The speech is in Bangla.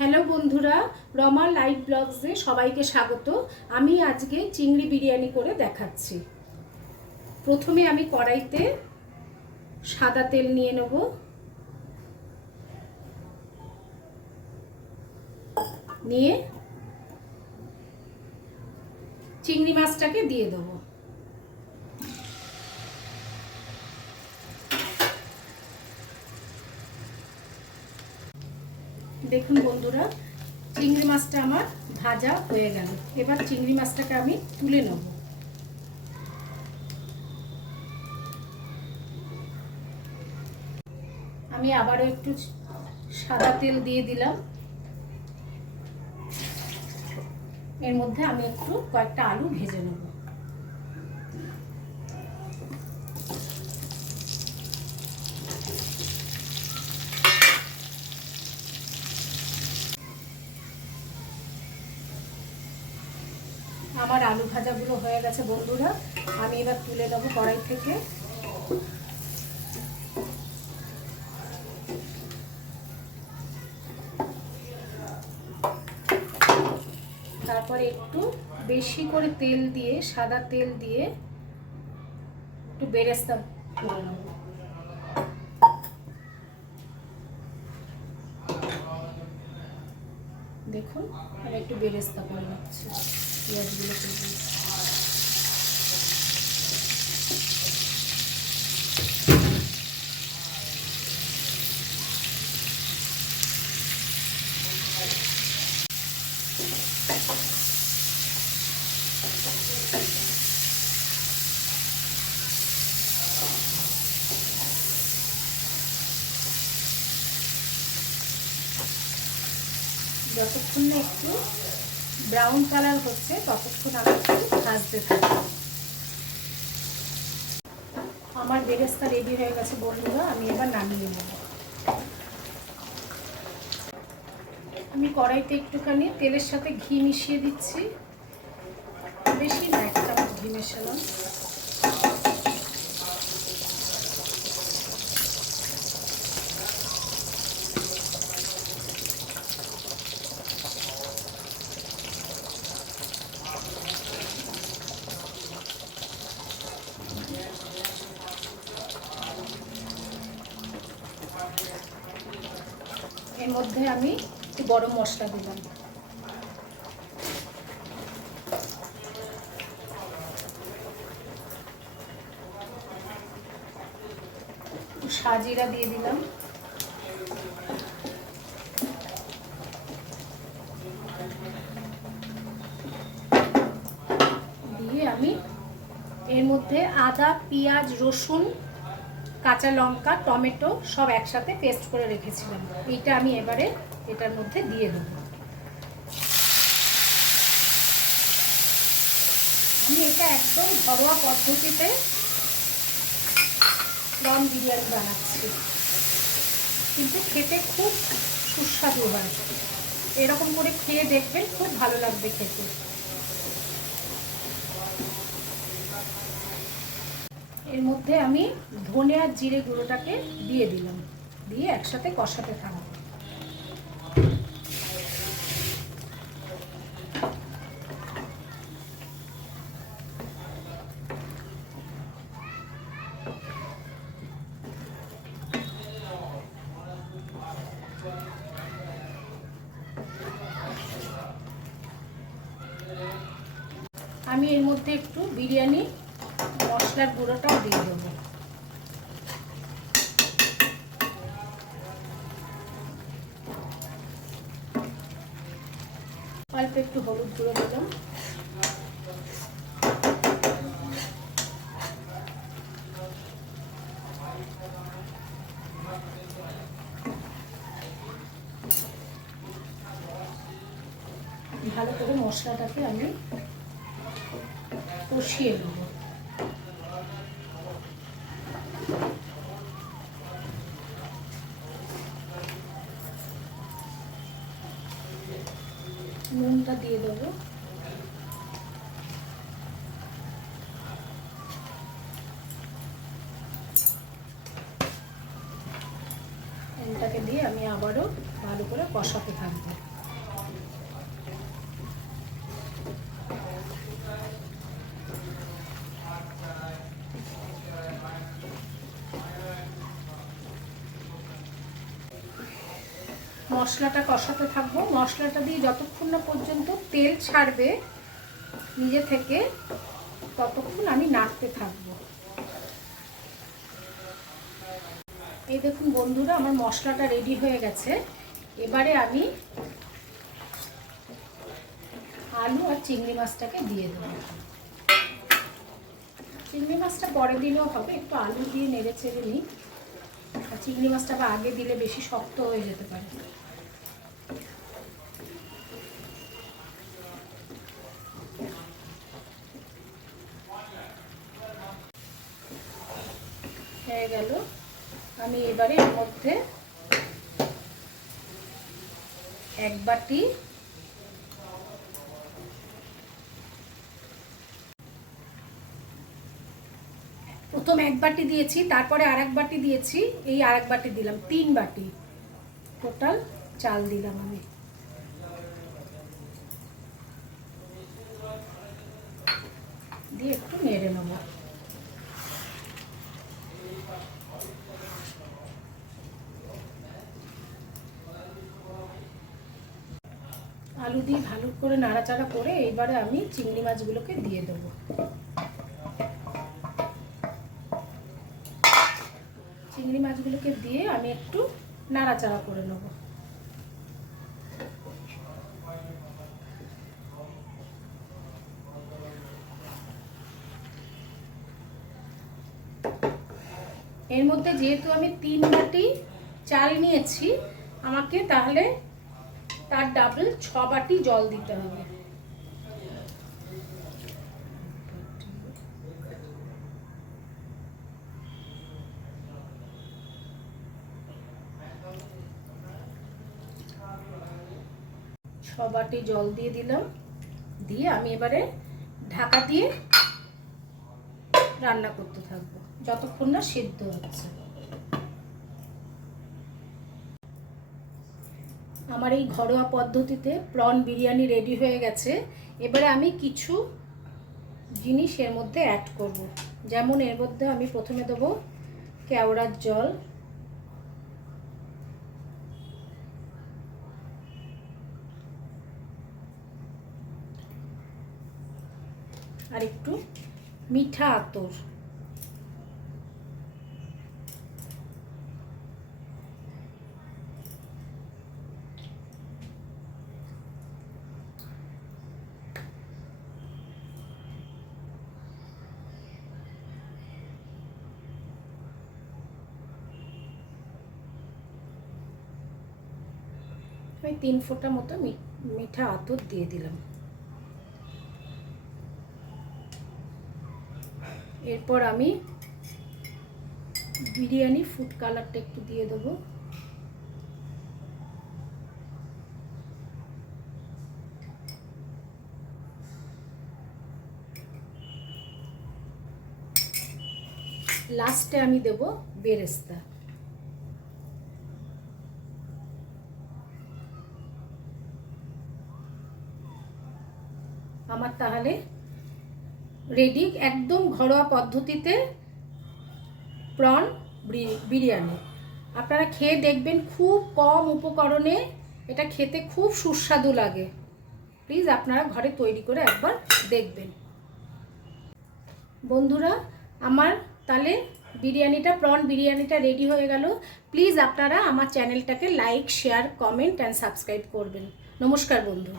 হ্যালো বন্ধুরা, রমা লাইভ ব্লগসে সবাইকে স্বাগত। আমি আজকে চিংড়ি বিরিয়ানি করে দেখাচ্ছি। প্রথমে আমি কড়াইতে সাদা তেল নিয়ে নেব। নিয়ে চিংড়ি মাছটাকে দিয়ে দেবো। দেখুন বন্ধুরা, চিংড়ি মাছটা আমার ভাজা হয়ে গেল। এবার চিংড়ি মাছটাকে আমি তুলে নেব। আমি আবারও একটু সাদা তেল দিয়ে দিলাম। এর মধ্যে আমি একটু কয়েকটা আলু ভেজে নেব। আমার আলু ভাজাগুলো হয়ে গেছে বন্ধুরা, আমি এবার তুলে দেবো কড়াই থেকে। তারপরে একটু বেশি করে তেল দিয়ে, সাদা তেল দিয়ে একটু বেরেস্তা করে নেব। দেখুন, আমি একটু বেরেস্তা করে নিচ্ছি পেঁয়াজগুলো দিয়ে। যতক্ষণ না একটু ব্রাউন কালার হচ্ছে ততক্ষণ আমি একটু ভাজতে থাকি। আমার বেরেস্তা রেডি হয়ে গেছে বন্ধুরা, আমি এবার নামিয়ে নেব। আমি কড়াইতে একটুখানি তেলের সাথে ঘি মিশিয়ে দিচ্ছি। বেশি না, 1 চামচ ঘি মেশালাম। এর মধ্যে আমি একটু গরম মশলা দিলাম। সাজিরা দিয়ে দিলাম। দিয়ে আমি এর মধ্যে আদা, পেঁয়াজ, রসুন, কাঁচা লঙ্কা, টমেটো সব একসাথে পেস্ট করে রেখেছিলাম। এইটা আমি এবারে এটার মধ্যে দিয়ে দেবো। আমি এটা একদম ঘরোয়া পদ্ধতিতে দম বিরিয়ানি বানাচ্ছি, কিন্তু খেতে খুব সুস্বাদু হয়। এরকম করে খেয়ে দেখবেন, খুব ভালো লাগবে খেতে। এর মধ্যে আমি ধনে আর জিরে গুঁড়োটাকে দিয়ে দিলাম, দিয়ে একসাথে কষাতে থাকবো। আমি এর মধ্যে একটু বিরিয়ানি মশলার গুঁড়োটাও দিয়ে দেবো। অল্প একটু হলুদ গুঁড়ো দিলাম। ভালো করে মশলাটাকে আমি কষিয়ে নেব। নুনটা দিয়ে দেবো। নুনটাকে দিয়ে আমি আবারও ভালো করে কষাতে থাকবো। মশলাটা কষাতে থাকবো। মশলাটা দিয়ে যতক্ষণ না পর্যন্ত তেল ছাড়বে নিজে থেকে ততক্ষণ আমি নাড়তে থাকবো। এই দেখুন বন্ধুরা, আমার মশলাটা রেডি হয়ে গেছে। এবারে আমি আলু আর চিংড়ি মাছটাকে দিয়ে দেবো। চিংড়ি মাছটা পরে দিলেও হবে, একটু আলু দিয়ে নেড়ে চেড়ে নিই। আর চিংড়ি মাছটা আবার আগে দিলে বেশি শক্ত হয়ে যেতে পারে। হয়ে গেল। আমি এবারে এর মধ্যে এক বাটি প্রথম এক বাটি দিয়েছি, তারপরে আরেক বাটি দিয়েছি, এই আরেক বাটি দিলাম, 3 বাটি টোটাল চাল দিলাম আমি। দিয়ে একটু নেড়ে নেব। আলু দিয়ে ভালো করে নাড়াচাড়া করে এবারে আমি চিংড়ি মাছগুলোকে দিয়ে দেবো। চিংড়ি মাছগুলোকে দিয়ে আমি একটু নাড়াচাড়া করে নেব। এর মধ্যে যেহেতু আমি 3 বাটি চাল নিয়েছি, আমাকে তাহলে তার ডাবল 6 বাটি জল দিতে হবে। বাটি জল দিয়ে দিলাম। দিয়ে আমি এবারে ঢাকা দিয়ে রান্না করতে থাকবো যতক্ষণ না সিদ্ধ হচ্ছে। আমার এই ঘরোয়া পদ্ধতিতে প্রন বিরিয়ানি রেডি হয়ে গেছে। এবারে আমি কিছু জিনিস এর মধ্যে অ্যাড করব। যেমন এর মধ্যে আমি প্রথমে দেবো কেওড়ার জল, আর একটু মিঠা আতর, আমি 3 ফোঁটা মতো মিঠা আতর দিয়ে দিলাম। এরপর আমি বিরিয়ানি ফুড কালারটা একটু দিয়ে দেবো। লাস্টে আমি দেব বেরেস্তা। আমার তাহলে রেডি একদম ঘরোয়া পদ্ধতিতে প্রন বিরিয়ানি। আপনারা খেয়ে দেখবেন, খুব কম উপকরণে এটা খেতে খুব সুস্বাদু লাগে। প্লিজ আপনারা ঘরে তৈরি করে একবার দেখবেন। বন্ধুরা, আমার তাহলে প্রন বিরিয়ানিটা রেডি হয়ে গেল। প্লিজ আপনারা আমার চ্যানেলটাকে like, share, comment and subscribe করবেন। নমস্কার বন্ধু।